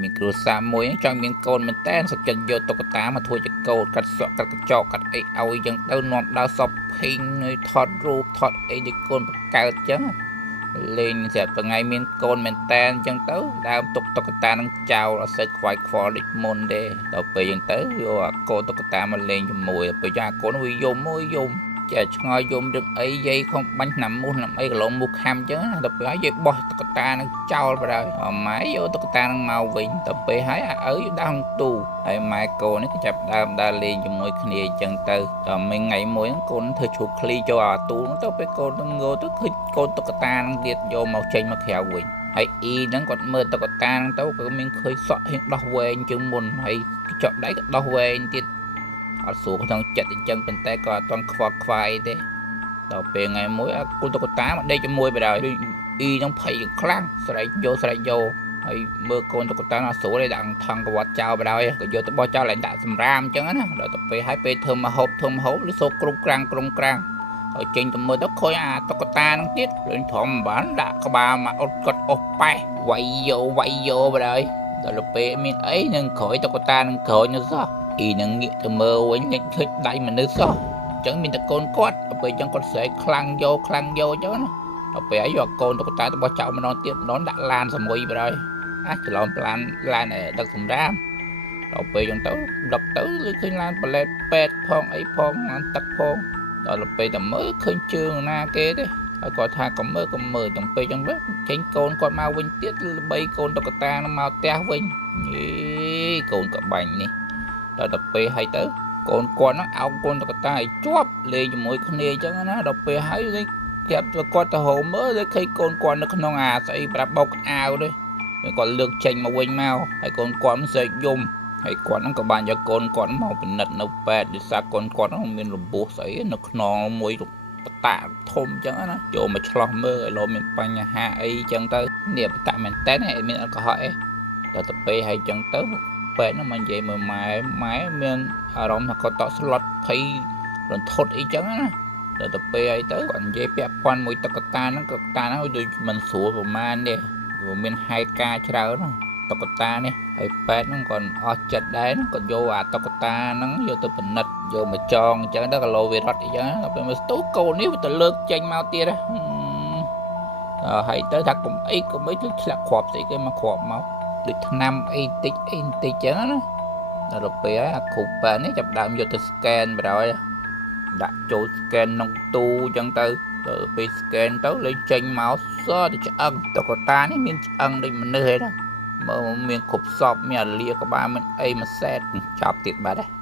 មានគ្រួសារមួយចង់មានកូនមែនតើសុខចិត្តយកតុក្កតាមកធ្វើជាកូនកាត់សក់កាត់កញ្ចក់កាត់អីឲ្យចឹងទៅនាំដើរសពភេងហើយថតរូបថតអីដូចកូនបកើតចឹងលេងស្រាប់ថ្ងៃមានកូនមែនតើចឹងទៅដើមទុកតុក្កតានឹងចោលអត់សូវខ្វាយខ្វល់ដូចមុនទេដល់ពេលចឹងទៅយកអាកូនតុក្កតាមកលេងជាមួយពេលចាកូនវាយំមួយយំចេះឆ្ងល់យំរឿងអីយាយខំបាញ់ឆ្នាំមូសអីកន្លងមូសខាំចឹងដល់ពេលហើយយាយបោះតុក្កតានឹងចោលបណ្ដោយម៉ែយកតុក្កតានឹងមកវិញដល់ពេលហើយអាឪដើមទូហើយម៉ែកូននេះក៏ចាប់ដើមដើរលេងជាមួយគ្នាចឹងទៅដល់មួយថ្ងៃមួយកូនធ្វើជ្រូកឃ្លីចូលអាទូទៅពេលកូននឹងងើទៅឃើញកូនតុក្កតានឹងទៀតយកមកចេញមកក្រៅវិញហើយអ៊ីហ្នឹងគាត់មើលតុក្កតាហ្នឹងទៅក៏មានឃើញសក់ហៀងដោះវែងជាងមុនហើយកញ្ចក់ដៃក៏ដោះវែងទៀតអត់ស្រួលក្នុងចិត្តអញ្ចឹងប៉ុន្តែក៏អត់ទាន់ខ្វល់ខ្វាយទេដល់ពេលថ្ងៃមួយអាកូនតុក្កតាមកដេកជាមួយបណ្ដោយអ៊ីហ្នឹងភ័យខ្លាំងស្រែកយកហើយមើលកូនតុក្កតាអត់ស្រួលទេដាក់ថង់កវត្តចោលបណ្ដោយក៏យកទៅបោះចោលឡើងដាក់សម្រាមអញ្ចឹងណាដល់ទៅពេលហើយពេលធ្វើមហូបឬសូក្រុមក្រាំងហើយចេញទៅមើលទៅឃើញអាតុក្កតាហ្នឹងទៀតលេងធំបានដាក់ក្បាលមកអត់គាត់អស់ប៉ែវាយយោបណ្ដោយដល់ពេលមានអីនឹងក្រោយតុក្កតានឹងក្រោយនោះសោះអ៊ីនឹងងាកទៅមើលវិញឃើញដៃមនុស្សសោះអញ្ចឹងមានតែកូនគាត់ដល់ពេលអញ្ចឹងគាត់ស្រែកខ្លាំងយោអញ្ចឹងណាដល់ពេលហើយយកកូនតុក្កតាទៅបោះចោលម្ដងទៀតម្ដងដាក់ឡានសមួយបណ្ដោយអាចច្រឡំឡានដឹកសម្រាមដល់ពេលអញ្ចឹងទៅដឹកទៅឃើញឡានប៉លែតពេទ្យផងអីផងឡានទឹកផងដល់ពេលតែមើលឃើញជើងណាគេទេហើយគាត់ថាកុំមើលទាំងពេលចឹងវិញចេញកូនគាត់មកវិញទៀតល្កូនតុក្កតានឹងមកផ្ទះវិញកូនកបាញ់នេះដល់ទៅពេលហើយទៅកូនគាត់ហ្នឹងអោបកូនតុក្កតាឲ្យជាប់លេងជាមួយគ្នាអញ្ចឹងណាដល់ពេលហើយគាត់ទៅហៅមើលឃើញកូនគាត់នៅក្នុងអាស្អីប្រាប់បោកអាវទេគាត់លើកចេញមកវិញមកហើយកូនគាត់មិនស្រែកយំហើយគាត់ហ្នឹងក៏បានយកកូនគាត់មកពិនិត្យនៅពេទ្យដោយសារកូនគាត់ហ្នឹងមានរបួសស្អីនៅខ្នងមួយបតាធំអញ្ចឹងណាចូលមកឆ្លោះមើលឲ្យលោមានបញ្ហាអីអញ្ចឹងទៅនេះបតាមែនតើមានអល់កុហុលអីដល់ទៅពេលហើយអញ្ចឹងទៅពេទ្យហ្នឹងមកនិយាយមើលម៉ែមានអារម្មណ៍ថាគាត់តក់ស្លុតភ័យរន្ធត់អីអញ្ចឹងណាដល់ទៅពេលហើយទៅគាត់និយាយពាក់ព័ន្ធមួយតុក្កតាហ្នឹងដូចមិនស្រួលប្រហែលទេព្រោះមានហេតុការណ៍ច្រើនតុក្កតានេះហើយពេទ្យហ្នឹងគាត់អស់ចិត្តដែរគាត់យកអាតុក្កតាហ្នឹងយកទៅពិនិត្យយកមកចងអញ្ចឹងទៅគីឡូវីរុតអីចឹងដល់ពេលមើលស្ទូកូននេះវាទៅលើកចេញមកទៀតហើយទៅថាកុំអីទៅឆ្លាក់គ្រាប់ស្អីគេមកគ្រាប់មកដូចថ្នាំអីតិចអញ្ចឹងណាដល់ពេលហើយអាគ្រូពេទ្យនេះចាប់ដើមយកទៅស្កេនបណ្ដោយដាក់ចូលស្កេនក្នុងទូអញ្ចឹងទៅដល់ពេលស្កេនទៅលេចចេញមកសទៅឆ្អឹងតុក្កតានេះមានឆ្អឹងដូចមនុស្សឯណាមើលមានគ្រប់សពមានអាលាក្បាលមានអីមួយសែតចាប់ទៀតបាត់